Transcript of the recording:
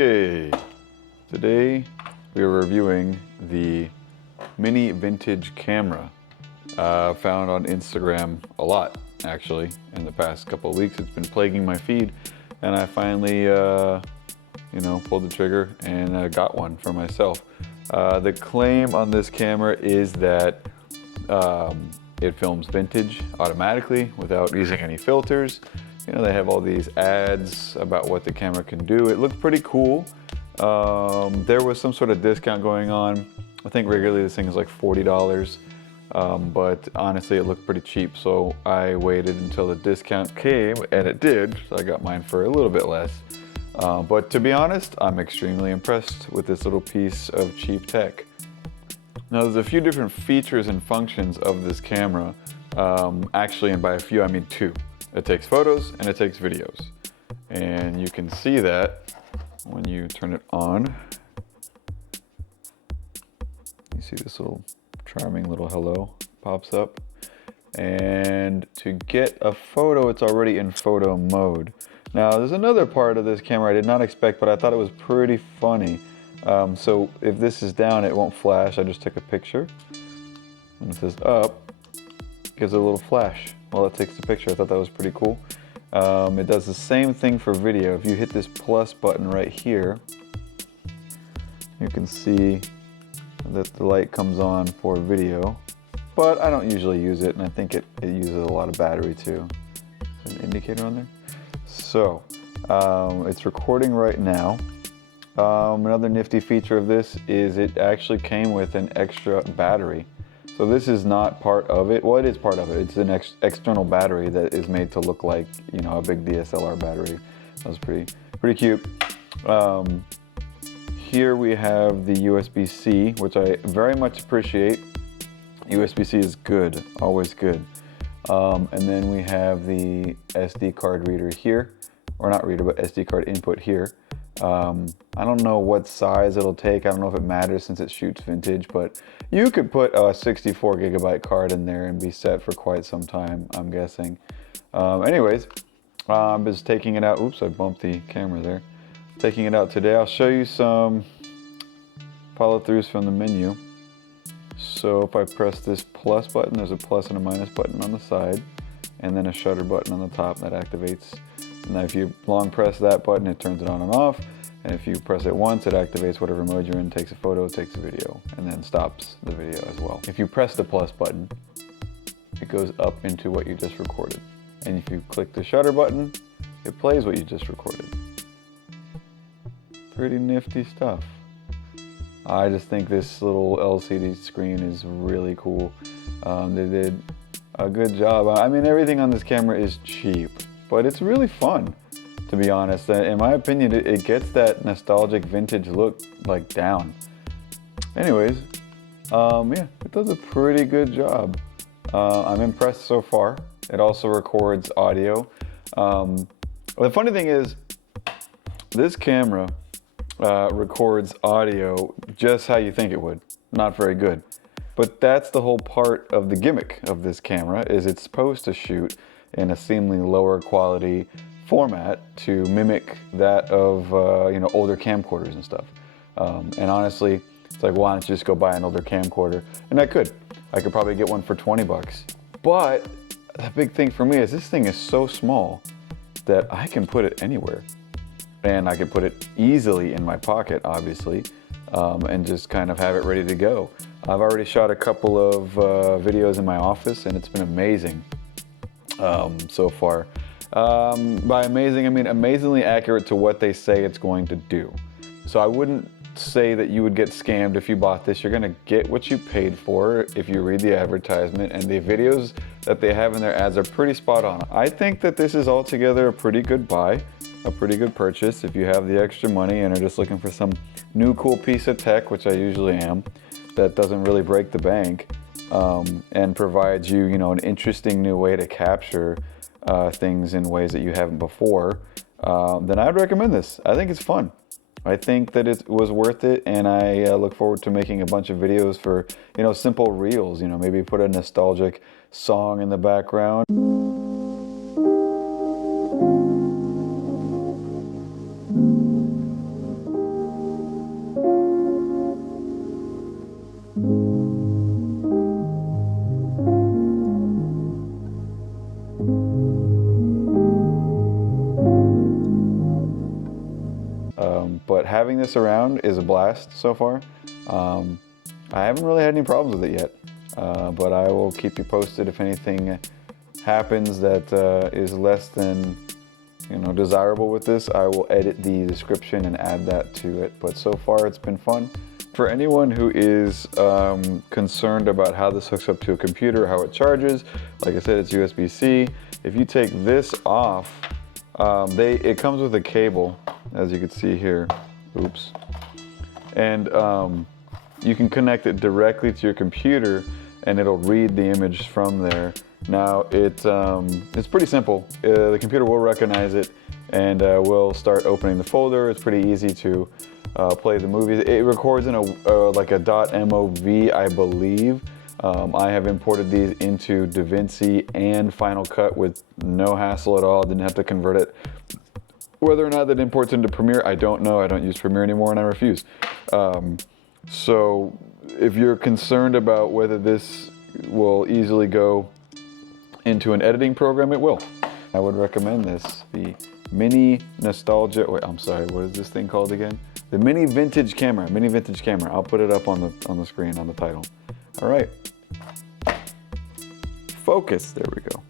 Okay, today we are reviewing the mini vintage camera. Found on Instagram a lot, actually. In the past couple of weeks, it's been plaguing my feed, and I finally, pulled the trigger and got one for myself. The claim on this camera is that it films vintage automatically without using any filters. You know, they have all these ads about what the camera can do. It looked pretty cool. There was some sort of discount going on. I think regularly this thing is like $40, but honestly it looked pretty cheap, so I waited until the discount came, and it did, so I got mine for a little bit less. But to be honest, I'm extremely impressed with this little piece of cheap tech. Now there's a few different features and functions of this camera. Actually, and by a few I mean two. It takes photos and it takes videos. And you can see that when you turn it on. You see this little charming little hello pops up. And to get a photo, it's already in photo mode. Now there's another part of this camera I did not expect, but I thought it was pretty funny. So if this is down, it won't flash. I just took a picture. And if this is up, it gives a little flash while it takes the picture. I thought that was pretty cool. It does the same thing for video. If you hit this plus button right here, you can see that the light comes on for video, but I don't usually use it, and I think it uses a lot of battery too. Is there an indicator on there? So it's recording right now. Another nifty feature of this is it actually came with an extra battery. So this is not part of it. Well, it is part of it. It's an external battery that is made to look like, you know, a big DSLR battery. That was pretty cute. Here we have the USB-C, which I very much appreciate. USB-C is good, always good. And then we have the SD card reader here, or not reader, but SD card input here. I don't know what size it'll take. I don't know if it matters since it shoots vintage, but you could put a 64 gigabyte card in there and be set for quite some time, I'm guessing. Anyways, I'm just taking it out. Oops, I bumped the camera there. Taking it out today. I'll show you some follow-throughs from the menu. So if I press this plus button, there's a plus and a minus button on the side, and then a shutter button on the top that activates. And if you long press that button, it turns it on and off. And if you press it once, it activates whatever mode you're in, takes a photo, takes a video, and then stops the video as well. If you press the plus button, it goes up into what you just recorded. And if you click the shutter button, it plays what you just recorded. Pretty nifty stuff. I just think this little LCD screen is really cool. They did a good job. I mean, everything on this camera is cheap, but it's really fun, to be honest. In my opinion, it gets that nostalgic vintage look like down. Anyways, yeah, it does a pretty good job. I'm impressed so far. It also records audio. The funny thing is, this camera records audio just how you think it would. Not very good. But that's the whole part of the gimmick of this camera, is it's supposed to shoot in a seemingly lower quality format to mimic that of older camcorders and stuff. And honestly, it's like, why don't you just go buy an older camcorder? And I could probably get one for 20 bucks. But the big thing for me is this thing is so small that I can put it anywhere. And I can put it easily in my pocket, obviously, and just kind of have it ready to go. I've already shot a couple of videos in my office, and it's been amazing so far. By amazing, I mean amazingly accurate to what they say it's going to do. So I wouldn't say that you would get scammed if you bought this. You're gonna get what you paid for if you read the advertisement, and the videos that they have in their ads are pretty spot on. I think that this is altogether a pretty good buy, a pretty good purchase if you have the extra money and are just looking for some new cool piece of tech, which I usually am, that doesn't really break the bank, and provides you, an interesting new way to capture things in ways that you haven't before, then I'd recommend this. I think it's fun. I think that it was worth it, and I look forward to making a bunch of videos for, simple reels, maybe put a nostalgic song in the background. having this around is a blast so far. I haven't really had any problems with it yet, but I will keep you posted if anything happens that is less than desirable with this. I will edit the description and add that to it, but so far it's been fun. For anyone who is concerned about how this hooks up to a computer, how it charges, like I said, it's USB-C. If you take this off, it comes with a cable, as you can see here. Oops. And you can connect it directly to your computer and it'll read the image from there. Now it's pretty simple. The computer will recognize it and will start opening the folder. It's pretty easy to play the movies. It records in like a .mov, I believe. I have imported these into DaVinci and Final Cut with no hassle at all. Didn't have to convert it. Whether or not that imports into Premiere, I don't know. I don't use Premiere anymore and I refuse. So if you're concerned about whether this will easily go into an editing program, it will. I would recommend this, the Mini Nostalgia, wait, I'm sorry, what is this thing called again? The Mini Vintage Camera, Mini Vintage Camera. I'll put it up on the screen, on the title. All right. Focus, there we go.